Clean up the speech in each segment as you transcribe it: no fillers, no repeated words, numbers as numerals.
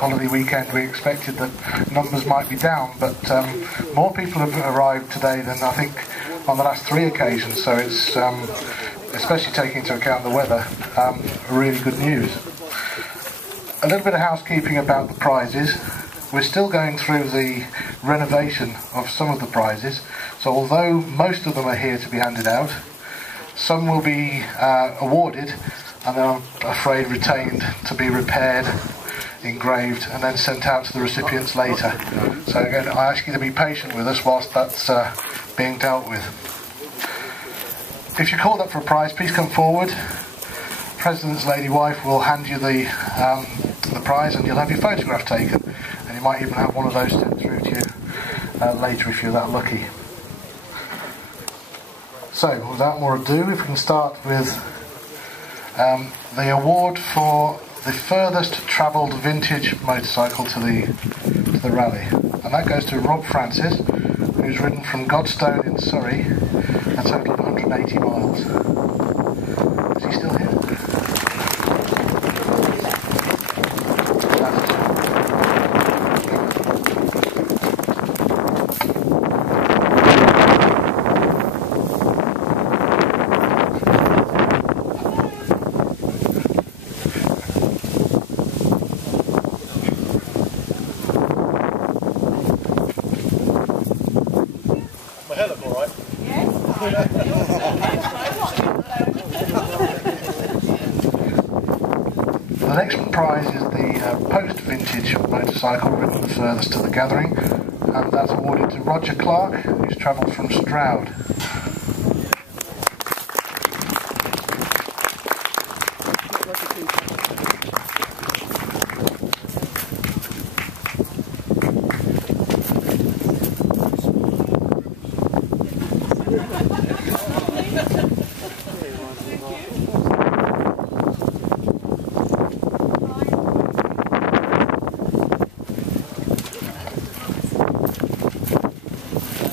holiday weekend we expected that numbers might be down, but more people have arrived today than I think on the last 3 occasions, so it's especially taking into account the weather, really good news. A little bit of housekeeping about the prizes. We're still going through the renovation of some of the prizes, so although most of them are here to be handed out, some will be awarded and then I'm afraid retained to be repaired, engraved and then sent out to the recipients later. So again, I ask you to be patient with us whilst that's being dealt with. If you're called up for a prize, please come forward. President's lady wife will hand you the prize and you'll have your photograph taken, and you might even have one of those sent through to you later if you're that lucky. So without more ado, if we can start with the award for the furthest travelled vintage motorcycle to the rally, and that goes to Rob Francis, who's ridden from Godstone in Surrey a total of 180 miles. Is he still here? The next prize is the post-vintage motorcycle ridden the furthest to the gathering, and that's awarded to Roger Clark, who's travelled from Stroud.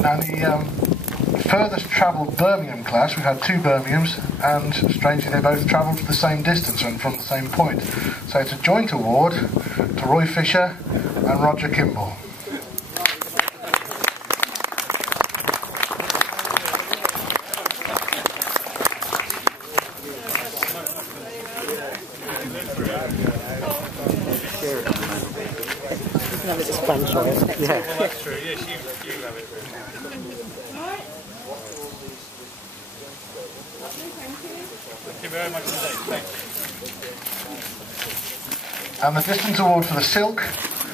Now the furthest travelled Birmingham class, we've had 2 Birminghams, and strangely they both travelled the same distance and from the same point. So it's a joint award to Roy Fisher and Roger Kimball. Yeah. That's true. Yes, you have it. Thank you very much indeed. Thanks. And the distance award for the silk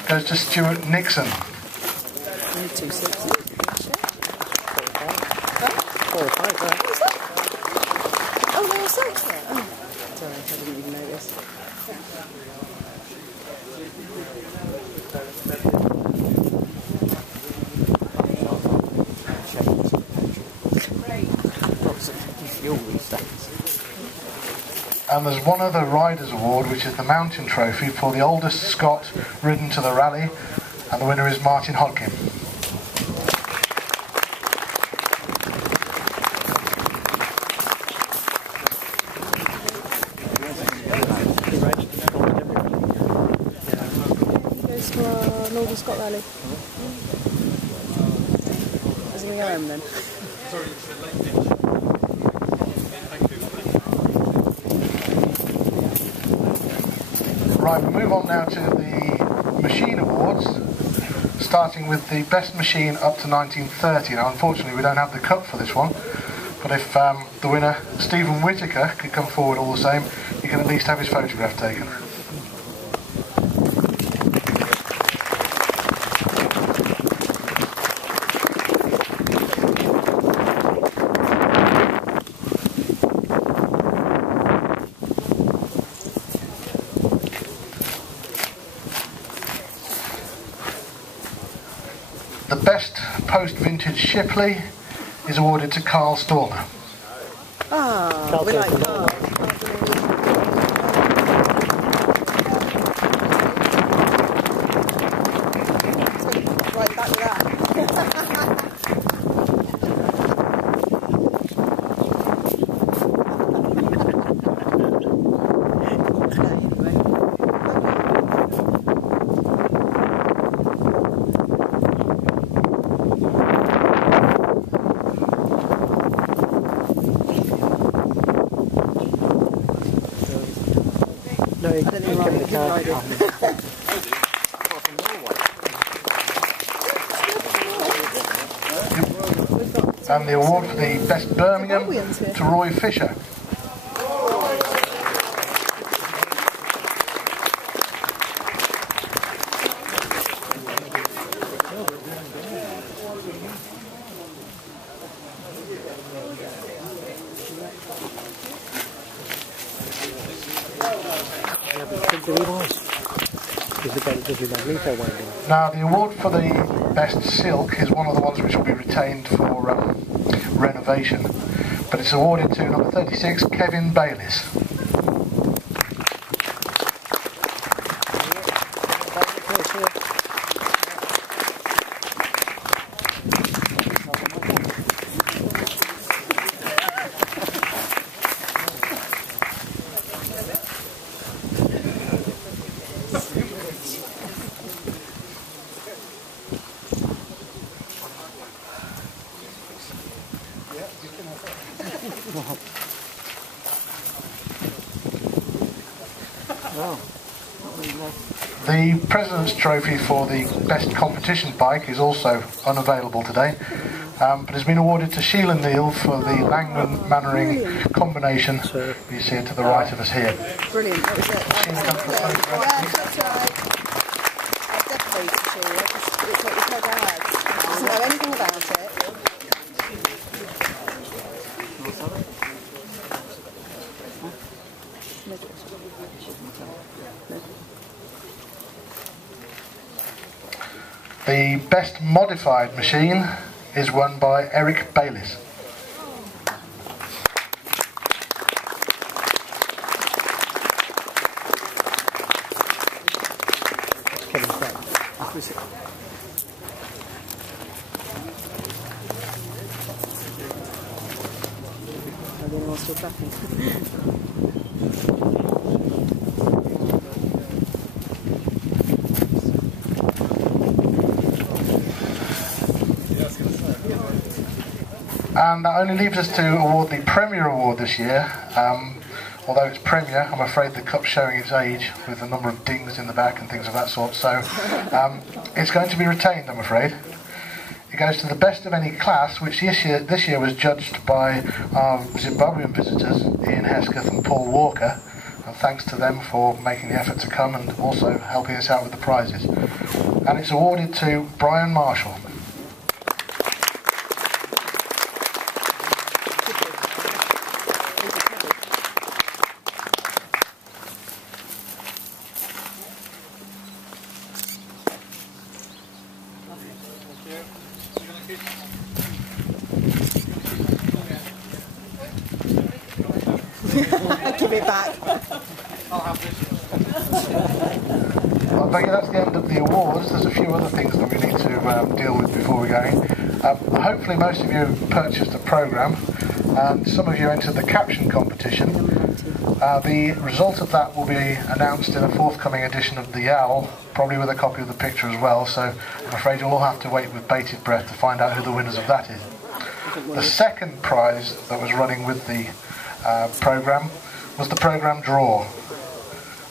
goes to Stuart Nixon. Only 2 silks. 4 or 5, right? What's that? Oh, there are silks there. Oh, sorry, I didn't even notice. And there's one other Riders Award, which is the Mountain Trophy for the oldest Scot ridden to the rally, and the winner is Martin Hodkin. Goes to our Northern Scot Rally. Is he going to go home then? Right, we'll move on now to the Machine Awards, starting with the best machine up to 1930. Now, unfortunately, we don't have the cup for this one, but if the winner, Stephen Whittaker, could come forward all the same, you can at least have his photograph taken. The best post-vintage Shipley is awarded to Carl Stormer. Ah, we like Carl. Right back with that. I don't even like it. And the award for the Best Birmingham to Roy Fisher. Now the award for the Best Silk is one of the ones which will be retained for renovation, but it's awarded to number 36, Kevin Bayliss. The President's Trophy for the Best Competition Bike is also unavailable today, but has been awarded to Sheila Neal for the Langman Mannering combination. You see it to the right of us here. Brilliant, that was it. Yeah, that's right. I've definitely to Sheila, because it's what we said I had. She doesn't know anything about it. The Best Modified Machine is won by Eric Bayliss. And that only leaves us to award the Premier Award this year. Although it's Premier, I'm afraid the cup's showing its age with a number of dings in the back and things of that sort, so it's going to be retained, I'm afraid. It goes to the best of any class, which this year was judged by our Zimbabwean visitors, Ian Hesketh and Paul Walker, and thanks to them for making the effort to come and also helping us out with the prizes. And it's awarded to Brian Marshall. Give it back. Well, Becky, that's the end of the awards. There's a few other things that we need to deal with before we go in. Hopefully most of you purchased a programme and some of you entered the caption competition. The result of that will be announced in a forthcoming edition of The Owl, probably with a copy of the picture as well, so I'm afraid you'll all have to wait with bated breath to find out who the winners of that is. The second prize that was running with the programme was the programme draw,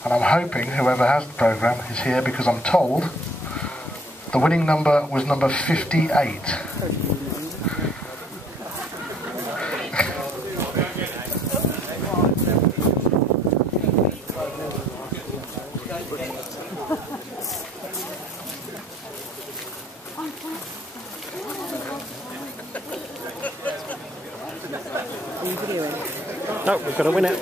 and I'm hoping whoever has the programme is here, because I'm told the winning number was number 58. Are you videoing? No, we've got to win it.